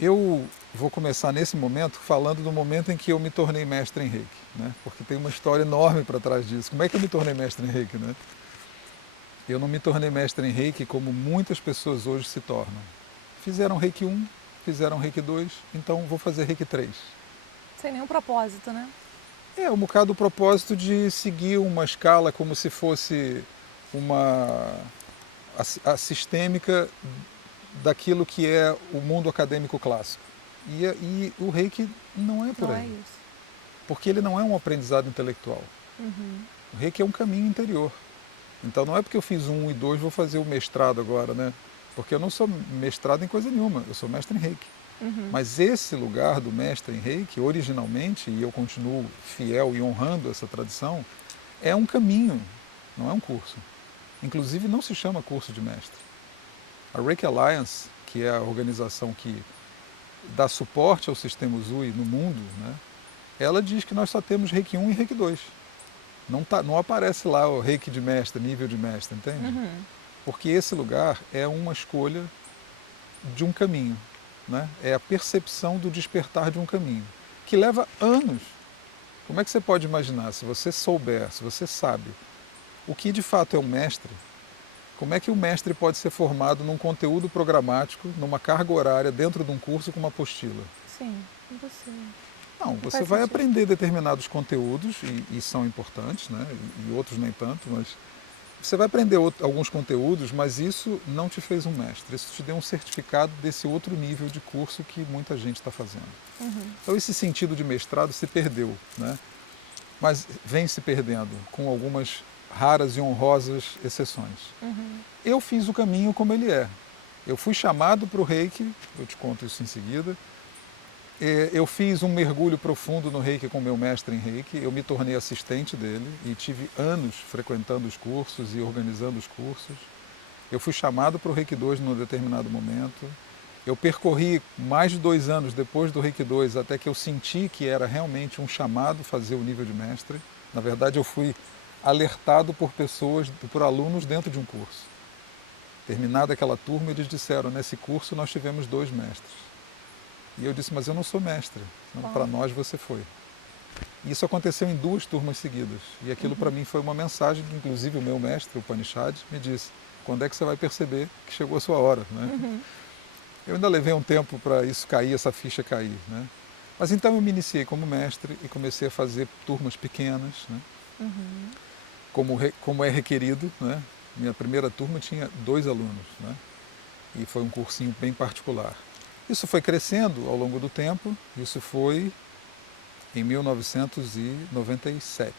Eu vou começar nesse momento falando do momento em que eu me tornei mestre em Reiki, né? Porque tem uma história enorme para trás disso. Como é que eu me tornei mestre em Reiki, né? Eu não me tornei mestre em Reiki como muitas pessoas hoje se tornam. Fizeram Reiki 1, fizeram Reiki 2, então vou fazer Reiki 3. Sem nenhum propósito, né? É um bocado o propósito de seguir uma escala como se fosse uma a sistêmica daquilo que é o mundo acadêmico clássico. E o Reiki não é por Não é aí, isso. porque ele não é um aprendizado intelectual. Uhum. O Reiki é um caminho interior. Então não é porque eu fiz 1 e 2 vou fazer o mestrado agora, né? Porque eu não sou mestrado em coisa nenhuma, eu sou mestre em Reiki. Uhum. Mas esse lugar do mestre em Reiki, originalmente, e eu continuo fiel e honrando essa tradição, é um caminho, não é um curso. Inclusive não se chama curso de mestre. A Reiki Alliance, que é a organização que dá suporte ao sistema Uzui no mundo, né, ela diz que nós só temos Reiki 1 e Reiki 2. Não aparece lá o Reiki de mestre, nível de mestre, entende? Uhum. Porque esse lugar é uma escolha de um caminho, né? É a percepção do despertar de um caminho, que leva anos. Como é que você pode imaginar, se você souber, se você sabe o que de fato é um mestre, como é que o mestre pode ser formado num conteúdo programático, numa carga horária, dentro de um curso com uma apostila? Sim, impossível. Não, Não você faz vai sentido. aprender determinados conteúdos, e são importantes, né? E outros nem tanto, mas você vai aprender alguns conteúdos, mas isso não te fez um mestre, isso te deu um certificado desse outro nível de curso que muita gente está fazendo. Uhum. Então esse sentido de mestrado se perdeu, né? Mas vem se perdendo, com algumas raras e honrosas exceções. Uhum. Eu fiz o caminho como ele é. Eu fui chamado para o Reiki, eu te conto isso em seguida. Eu fiz um mergulho profundo no Reiki com meu mestre em Reiki, eu me tornei assistente dele e tive anos frequentando os cursos e organizando os cursos. Eu fui chamado para o Reiki 2 num determinado momento. Eu percorri mais de 2 anos depois do Reiki 2 até que eu senti que era realmente um chamado fazer o nível de mestre. Na verdade, eu fui alertado por pessoas, por alunos dentro de um curso. Terminada aquela turma, eles disseram, nesse curso nós tivemos 2 mestres. E eu disse, mas eu não sou mestre, para Uau. nós você foi. E isso aconteceu em 2 turmas seguidas. E aquilo para Uhum. mim foi uma mensagem que inclusive o meu mestre, o Upanishad, me disse, quando é que você vai perceber que chegou a sua hora, né? Uhum. Eu ainda levei um tempo para isso cair, essa ficha cair, né? Mas então eu me iniciei como mestre e comecei a fazer turmas pequenas, né? Uhum. Como é requerido, né? Minha primeira turma tinha 2 alunos, né? E foi um cursinho bem particular. Isso foi crescendo ao longo do tempo, isso foi em 1997.